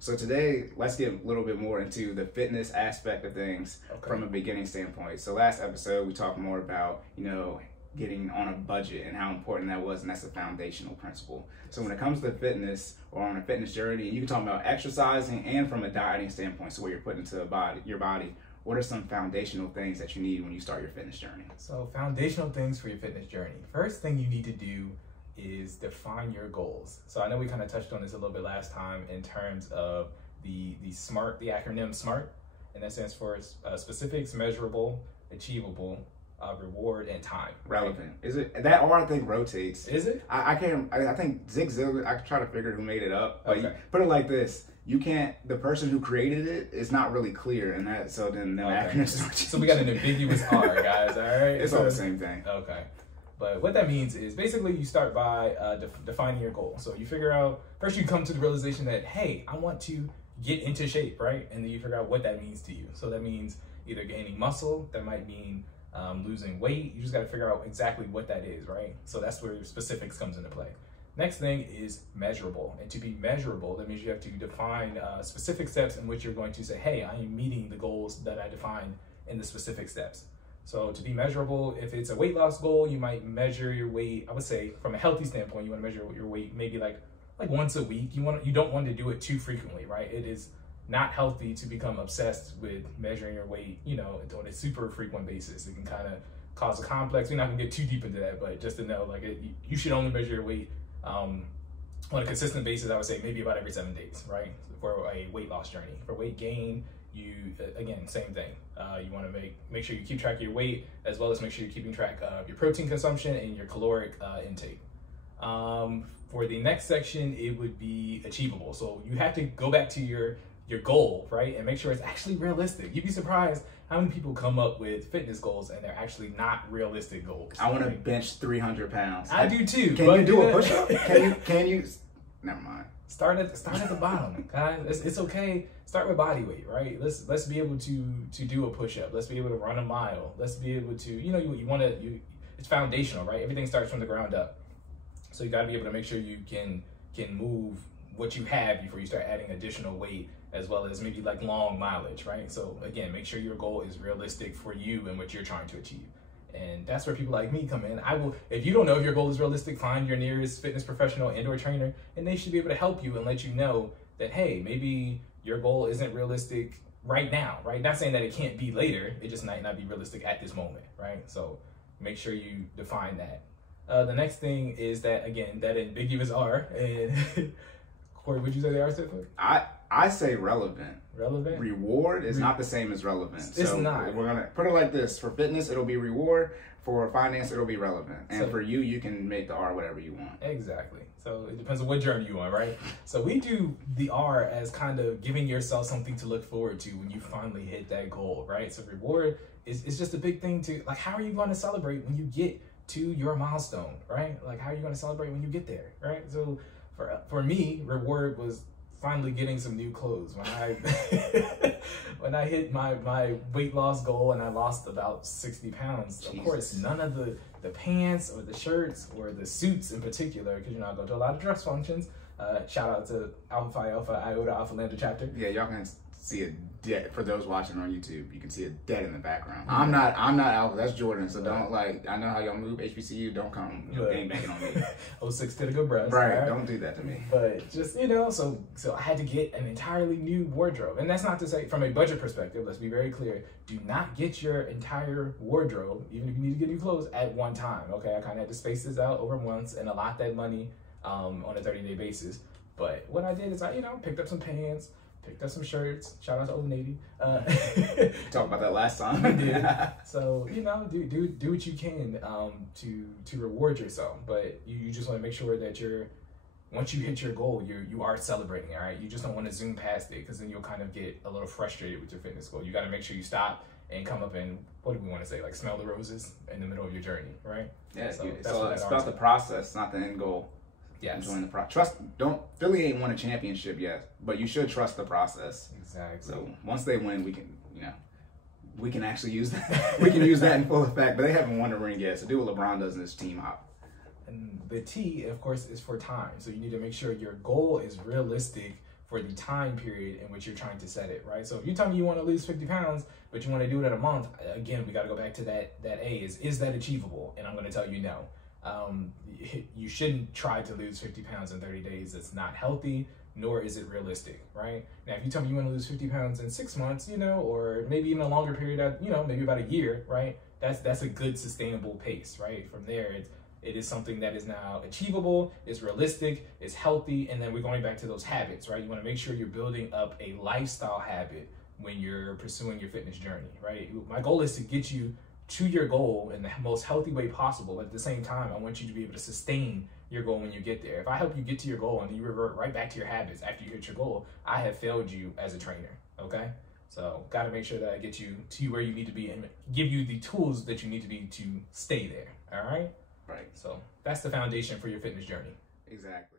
So today, let's get a little bit more into the fitness aspect of things from a beginning standpoint. So last episode, we talked more about, getting on a budget and how important that was, and that's a foundational principle. So when it comes to fitness or on a fitness journey, you can talk about exercising and from a dieting standpoint, so what you're putting into your body. What are some foundational things that you need when you start your fitness journey? So foundational things for your fitness journey. First thing you need to do is define your goals. So I know we kind of touched on this a little bit last time in terms of the SMART, the acronym SMART, and that stands for specifics, measurable, achievable, reward, and time. Relevant. Is it that R? I think rotates. Is it? I think Zig Ziglar. I try to figure who made it up. But put it like this: you can't. The person who created it is not really clear, and that. So then the acronyms. So we got an ambiguous R, guys. All right. It's all the same thing. Okay. But what that means is basically you start by defining your goal. So you figure out first. You come to the realization that hey, I want to get into shape, right? And then you figure out what that means to you. So that means either gaining muscle. That might mean losing weight. You just got to figure out exactly what that is, right? So that's where specifics comes into play. Next thing is measurable. And to be measurable, that means you have to define specific steps in which you're going to say, hey, I am meeting the goals that I defined in the specific steps. So to be measurable, if it's a weight loss goal, you might measure your weight. I would say from a healthy standpoint, you want to measure your weight maybe like once a week. You don't want to do it too frequently, right? It is not healthy to become obsessed with measuring your weight, on a super frequent basis. It can kind of cause a complex. We're not gonna get too deep into that, but just to know, you should only measure your weight on a consistent basis. I would say maybe about every 7 days, right? For a weight loss journey. For weight gain, again, same thing. You want to make sure you keep track of your weight, as well as make sure you're keeping track of your protein consumption and your caloric intake. For the next section, it would be achievable. So you have to go back to your goal, right? And make sure it's actually realistic. You'd be surprised how many people come up with fitness goals and they're actually not realistic goals. I want to bench 300 pounds. I do too. Can you do a push-up? Can you? Never mind. Start at the bottom, guys. It's okay. Start with body weight, right? Let's be able to do a push-up. Let's be able to run a mile. Let's be able to, you want to, it's foundational, right? Everything starts from the ground up. So you got to be able to make sure you can move what you have before you start adding additional weight, as well as maybe like long mileage, right? So again, make sure your goal is realistic for you and what you're trying to achieve. And that's where people like me come in. If you don't know if your goal is realistic, find your nearest fitness professional and/or trainer, and they should be able to help you and let you know that, hey, maybe your goal isn't realistic right now, right? Not saying that it can't be later, it just might not be realistic at this moment, right? So make sure you define that. The next thing is that, again, that ambiguous R, and Cory, would you say the R stood for? I say relevant. Relevant? Reward is not the same as relevant. It's so not. We're gonna put it like this: for fitness, it'll be reward. For finance, it'll be relevant. And So, for you can make the R whatever you want. Exactly. So it depends on what journey you're on, right? So we do the R as kind of giving yourself something to look forward to when you finally hit that goal, right? So reward is just a big thing to, how are you going to celebrate when you get to your milestone, right? How are you going to celebrate when you get there, right? So for me, reward was finally getting some new clothes. When I hit my weight loss goal and I lost about 60 pounds, Jesus. Of course, none of the pants or the shirts or the suits in particular, because I go to a lot of dress functions. Shout out to Alpha Phi Alpha Iota Alpha Lambda chapter. Yeah, y'all can see a dead, for those watching on YouTube, you can see a dead in the background. I'm not Alpha, that's Jordan, so don't I know how y'all move, HBCU, don't come game banging on me. 06 to the good breast. Right, don't do that to me. But just, so I had to get an entirely new wardrobe. And that's not to say, from a budget perspective, let's be very clear, do not get your entire wardrobe, even if you need to get new clothes, at one time, okay? I kind of had to space this out over months and allot that money on a 30-day basis. But what I did is I, picked up some pants, picked up some shirts. Shout out to Old Navy. Talked about that last time. I did. So do what you can to reward yourself. But you just want to make sure that once you hit your goal, you are celebrating. All right. You just don't want to zoom past it, because then you'll kind of get a little frustrated with your fitness goal. You got to make sure you stop and come up and, what do we want to say? Smell the roses in the middle of your journey, right? Yeah. So it's about the process, not the end goal. Yes. Enjoying the process. Philly ain't won a championship yet, but you should trust the process. Exactly. So once they win, we can actually use that. We can use that in full effect, but they haven't won a ring yet. So do what LeBron does in his team hop. And the T, of course, is for time. So you need to make sure your goal is realistic for the time period in which you're trying to set it, right? So if you tell me you want to lose 50 pounds, but you want to do it in a month, again, we got to go back to that is that achievable? And I'm going to tell you no. You shouldn't try to lose 50 pounds in 30 days. It's not healthy, nor is it realistic, right? Now, if you tell me you want to lose 50 pounds in 6 months, or maybe even a longer period of, maybe about a year, right? That's a good sustainable pace, right? From there, it is something that is now achievable, is realistic, is healthy, and then we're going back to those habits, right? You want to make sure you're building up a lifestyle habit when you're pursuing your fitness journey, right? My goal is to get you to your goal in the most healthy way possible, but at the same time, I want you to be able to sustain your goal when you get there. If I help you get to your goal and you revert right back to your habits after you hit your goal, I have failed you as a trainer, okay? So got to make sure that I get you to where you need to be and give you the tools that you need to be to stay there, all right? Right. So that's the foundation for your fitness journey. Exactly.